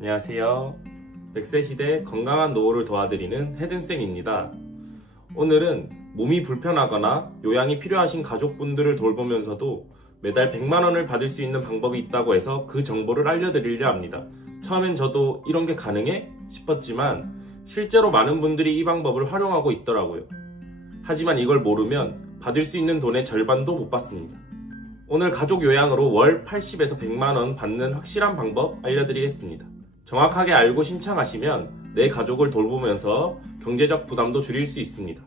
안녕하세요. 100세 시대 건강한 노후를 도와드리는 헤든쌤입니다. 오늘은 몸이 불편하거나 요양이 필요하신 가족분들을 돌보면서도 매달 100만원을 받을 수 있는 방법이 있다고 해서 그 정보를 알려드리려 합니다. 처음엔 저도 이런 게 가능해? 싶었지만 실제로 많은 분들이 이 방법을 활용하고 있더라고요. 하지만 이걸 모르면 받을 수 있는 돈의 절반도 못 받습니다. 오늘 가족 요양으로 월 80에서 100만원 받는 확실한 방법 알려드리겠습니다. 정확하게 알고 신청하시면 내 가족을 돌보면서 경제적 부담도 줄일 수 있습니다.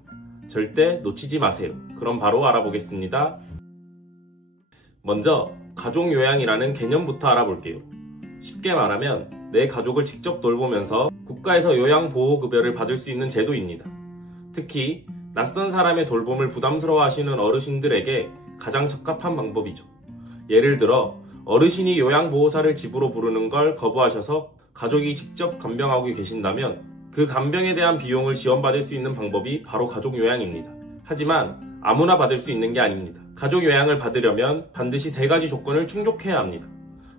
절대 놓치지 마세요. 그럼 바로 알아보겠습니다. 먼저 가족 요양이라는 개념부터 알아볼게요. 쉽게 말하면 내 가족을 직접 돌보면서 국가에서 요양보호급여를 받을 수 있는 제도입니다. 특히 낯선 사람의 돌봄을 부담스러워하시는 어르신들에게 가장 적합한 방법이죠. 예를 들어 어르신이 요양보호사를 집으로 부르는 걸 거부하셔서 가족이 직접 간병하고 계신다면 그 간병에 대한 비용을 지원받을 수 있는 방법이 바로 가족 요양입니다. 하지만 아무나 받을 수 있는 게 아닙니다. 가족 요양을 받으려면 반드시 3가지 조건을 충족해야 합니다.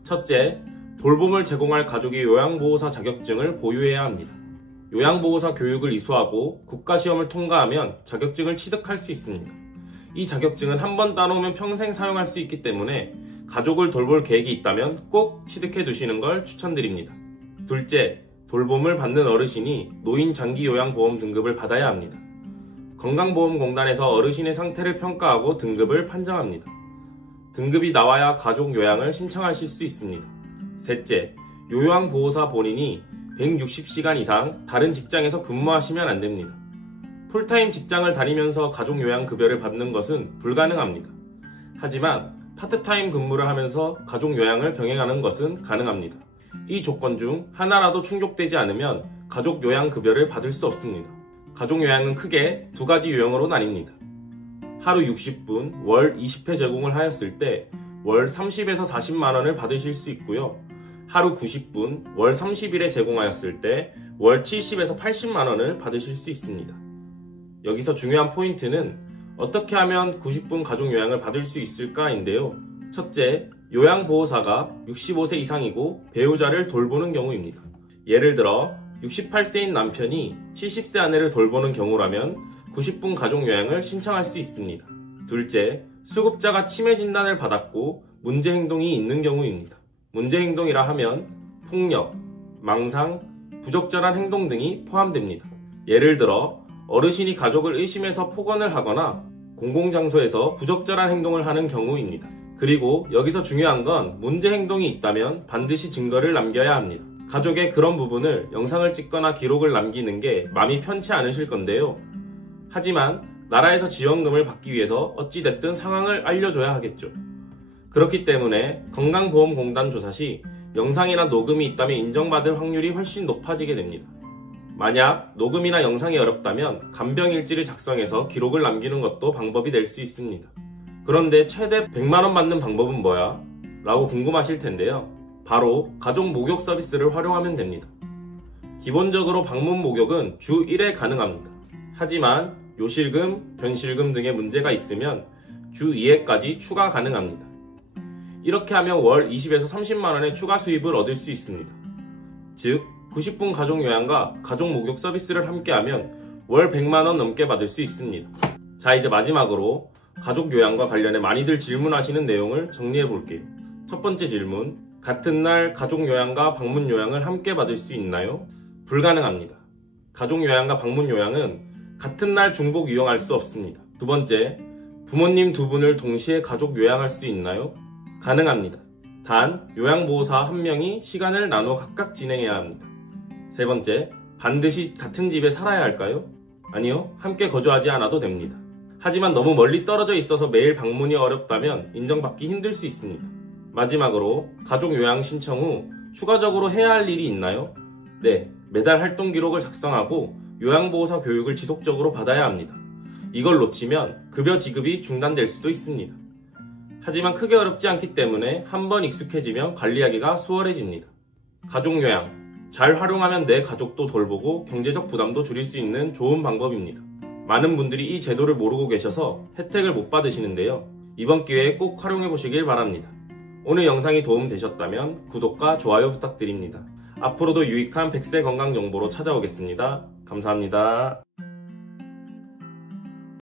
첫째, 돌봄을 제공할 가족이 요양보호사 자격증을 보유해야 합니다. 요양보호사 교육을 이수하고 국가시험을 통과하면 자격증을 취득할 수 있습니다. 이 자격증은 한번 따놓으면 평생 사용할 수 있기 때문에 가족을 돌볼 계획이 있다면 꼭 취득해 두시는 걸 추천드립니다. 둘째, 돌봄을 받는 어르신이 노인장기요양보험 등급을 받아야 합니다. 건강보험공단에서 어르신의 상태를 평가하고 등급을 판정합니다. 등급이 나와야 가족 요양을 신청하실 수 있습니다. 셋째, 요양보호사 본인이 160시간 이상 다른 직장에서 근무하시면 안 됩니다. 풀타임 직장을 다니면서 가족 요양급여를 받는 것은 불가능합니다. 하지만 파트타임 근무를 하면서 가족 요양을 병행하는 것은 가능합니다. 이 조건 중 하나라도 충족되지 않으면 가족 요양급여를 받을 수 없습니다. 가족 요양은 크게 2가지 유형으로 나뉩니다. 하루 60분, 월 20회 제공을 하였을 때 월 30에서 40만원을 받으실 수 있고요. 하루 90분, 월 30일에 제공하였을 때 월 70에서 80만원을 받으실 수 있습니다. 여기서 중요한 포인트는 어떻게 하면 90분 가족 요양을 받을 수 있을까인데요. 첫째, 요양보호사가 65세 이상이고 배우자를 돌보는 경우입니다. 예를 들어 68세인 남편이 70세 아내를 돌보는 경우라면 90분 가족 요양을 신청할 수 있습니다. 둘째, 수급자가 치매 진단을 받았고 문제 행동이 있는 경우입니다. 문제 행동이라 하면 폭력, 망상, 부적절한 행동 등이 포함됩니다. 예를 들어 어르신이 가족을 의심해서 폭언을 하거나 공공장소에서 부적절한 행동을 하는 경우입니다. 그리고 여기서 중요한 건 문제 행동이 있다면 반드시 증거를 남겨야 합니다. 가족의 그런 부분을 영상을 찍거나 기록을 남기는 게 마음이 편치 않으실 건데요. 하지만 나라에서 지원금을 받기 위해서 어찌됐든 상황을 알려줘야 하겠죠. 그렇기 때문에 건강보험공단 조사 시 영상이나 녹음이 있다면 인정받을 확률이 훨씬 높아지게 됩니다. 만약 녹음이나 영상이 어렵다면 간병일지를 작성해서 기록을 남기는 것도 방법이 될 수 있습니다. 그런데 최대 100만원 받는 방법은 뭐야? 라고 궁금하실 텐데요. 바로 가족 목욕 서비스를 활용하면 됩니다. 기본적으로 방문 목욕은 주 1회 가능합니다. 하지만 요실금, 변실금 등의 문제가 있으면 주 2회까지 추가 가능합니다. 이렇게 하면 월 20에서 30만원의 추가 수입을 얻을 수 있습니다. 즉 90분 가족 요양과 가족 목욕 서비스를 함께하면 월 100만원 넘게 받을 수 있습니다. 자, 이제 마지막으로 가족 요양과 관련해 많이들 질문하시는 내용을 정리해 볼게요. 첫 번째 질문, 같은 날 가족 요양과 방문 요양을 함께 받을 수 있나요? 불가능합니다. 가족 요양과 방문 요양은 같은 날 중복 이용할 수 없습니다. 두 번째, 부모님 2분을 동시에 가족 요양할 수 있나요? 가능합니다. 단 요양보호사 1명이 시간을 나눠 각각 진행해야 합니다. 세 번째, 반드시 같은 집에 살아야 할까요? 아니요, 함께 거주하지 않아도 됩니다. 하지만 너무 멀리 떨어져 있어서 매일 방문이 어렵다면 인정받기 힘들 수 있습니다. 마지막으로 가족 요양 신청 후 추가적으로 해야 할 일이 있나요? 네, 매달 활동 기록을 작성하고 요양보호사 교육을 지속적으로 받아야 합니다. 이걸 놓치면 급여 지급이 중단될 수도 있습니다. 하지만 크게 어렵지 않기 때문에 한번 익숙해지면 관리하기가 수월해집니다. 가족 요양, 잘 활용하면 내 가족도 돌보고 경제적 부담도 줄일 수 있는 좋은 방법입니다. 많은 분들이 이 제도를 모르고 계셔서 혜택을 못 받으시는데요. 이번 기회에 꼭 활용해 보시길 바랍니다. 오늘 영상이 도움되셨다면 구독과 좋아요 부탁드립니다. 앞으로도 유익한 100세 건강 정보로 찾아오겠습니다. 감사합니다.